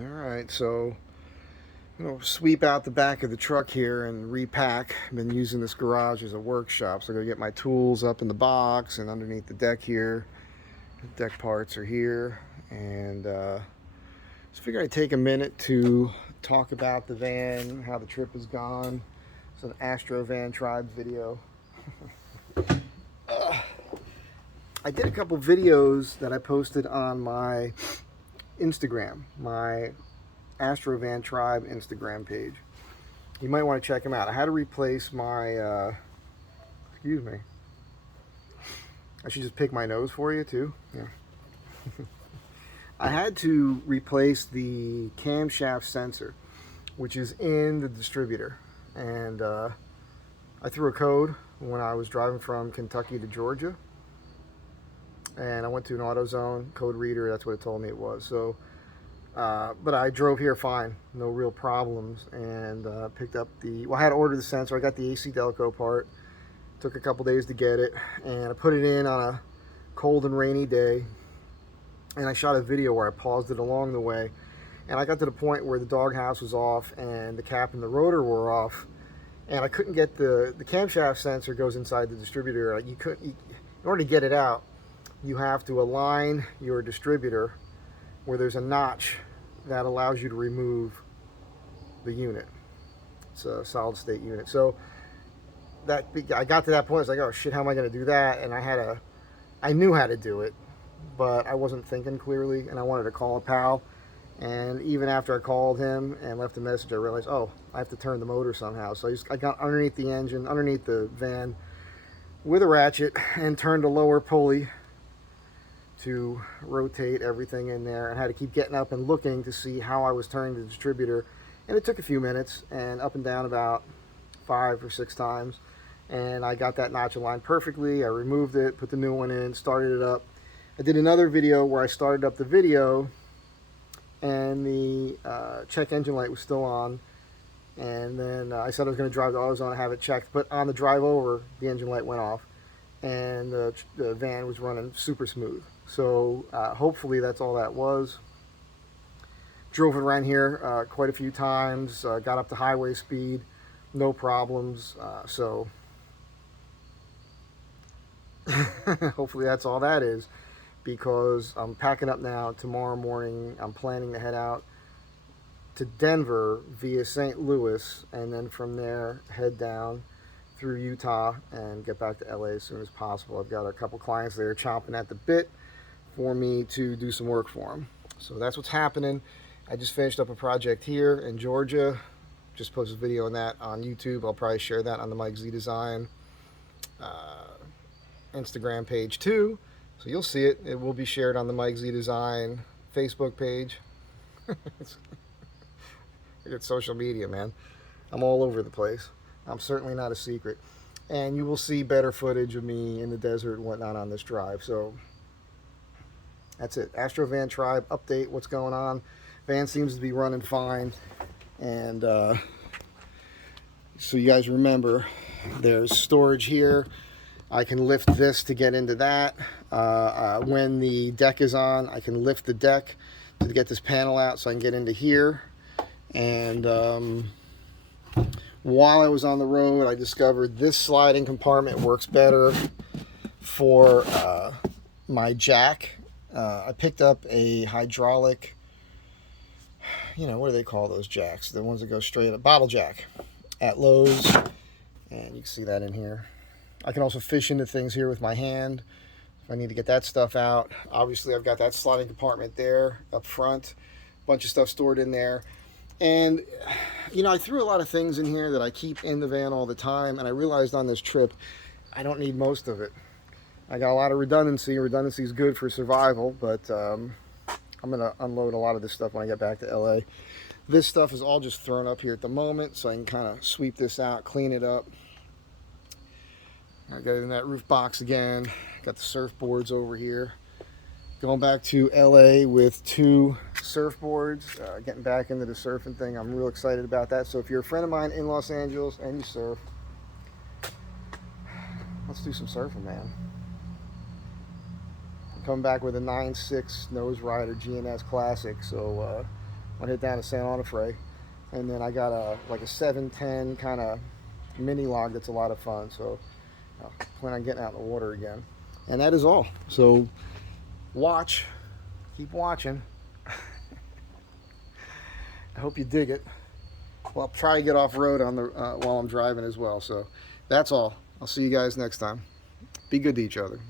Alright, so sweep out the back of the truck here and repack. I've been using this garage as a workshop, so I'm going to get my tools up in the box and underneath the deck here. The deck parts are here, and just figured I'd take a minute to talk about the van, how the trip has gone. It's an Astro Van Tribe video. I did a couple videos that I posted on my Instagram, my Astro Van Tribe Instagram page. You might want to check them out. I had to replace my, excuse me. I should just pick my nose for you too. Yeah. I had to replace the camshaft sensor, which is in the distributor. And I threw a code when I was driving from Kentucky to Georgia. And I went to an AutoZone code reader. That's what it told me it was. So, but I drove here fine, no real problems, and picked up the. Well, I had to order the sensor. I got the AC Delco part. Took a couple days to get it, and I put it in on a cold and rainy day. And I shot a video where I paused it along the way, and I got to the point where the doghouse was off and the cap and the rotor were off, and I couldn't get the camshaft sensor goes inside the distributor. You couldn't. In order to get it out, you have to align your distributor where there's a notch that allows you to remove the unit. It's a solid state unit. So that I got to that point. I was like, oh shit, how am I going to do that? And I knew how to do it, but I wasn't thinking clearly, and I wanted to call a pal. And even after I called him and left a message, I realized, oh, I have to turn the motor somehow. So I got underneath the engine, underneath the van, with a ratchet, and turned a lower pulley to rotate everything in there, and had to keep getting up and looking to see how I was turning the distributor. And it took a few minutes, and up and down about 5 or 6 times, and I got that notch aligned perfectly. I removed it, put the new one in, started it up. I did another video where I started up the video and the check engine light was still on, and then I said I was going to drive to AutoZone and have it checked, but on the drive over the engine light went off and the van was running super smooth. So hopefully that's all that was. Drove it around here quite a few times, got up to highway speed, no problems. So hopefully that's all that is, because I'm packing up now. Tomorrow morning I'm planning to head out to Denver via St. Louis, and then from there head down through Utah and get back to LA as soon as possible. I've got a couple clients there chomping at the bit for me to do some work for them. So that's what's happening. I just finished up a project here in Georgia. Just posted a video on that on YouTube. I'll probably share that on the Mike Z Design Instagram page too. So you'll see it. It will be shared on the Mike Z Design Facebook page. I get social media, man. I'm all over the place. I'm certainly not a secret. And you will see better footage of me in the desert and whatnot on this drive. So that's it. Astro Van Tribe update. What's going on? Van seems to be running fine. And so you guys remember, there's storage here. I can lift this to get into that. When the deck is on, I can lift the deck to get this panel out so I can get into here. And while I was on the road, I discovered this sliding compartment works better for my jack. I picked up a hydraulic, what do they call those jacks? The ones that go straight up, bottle jack at Lowe's. And you can see that in here. I can also fish into things here with my hand if I need to get that stuff out. Obviously, I've got that sliding compartment there up front. Bunch of stuff stored in there. And, I threw a lot of things in here that I keep in the van all the time, and I realized on this trip, I don't need most of it. I got a lot of redundancy. Redundancy is good for survival, but I'm going to unload a lot of this stuff when I get back to LA. This stuff is all just thrown up here at the moment, so I can kind of sweep this out, clean it up. I got it in that roof box again. Got the surfboards over here. Going back to LA with 2 surfboards, getting back into the surfing thing. I'm real excited about that. So if you're a friend of mine in Los Angeles and you surf, let's do some surfing, man. I'm coming back with a 9.6 Nose Rider GNS Classic, so I'll head down to San Onofre, and then I got like a 710 kind of mini log that's a lot of fun. So I plan on getting out in the water again. And that is all. So watch, keep watching. I hope you dig it. Well, I'll try to get off road on the while I'm driving as well. So that's all. I'll see you guys next time. Be good to each other.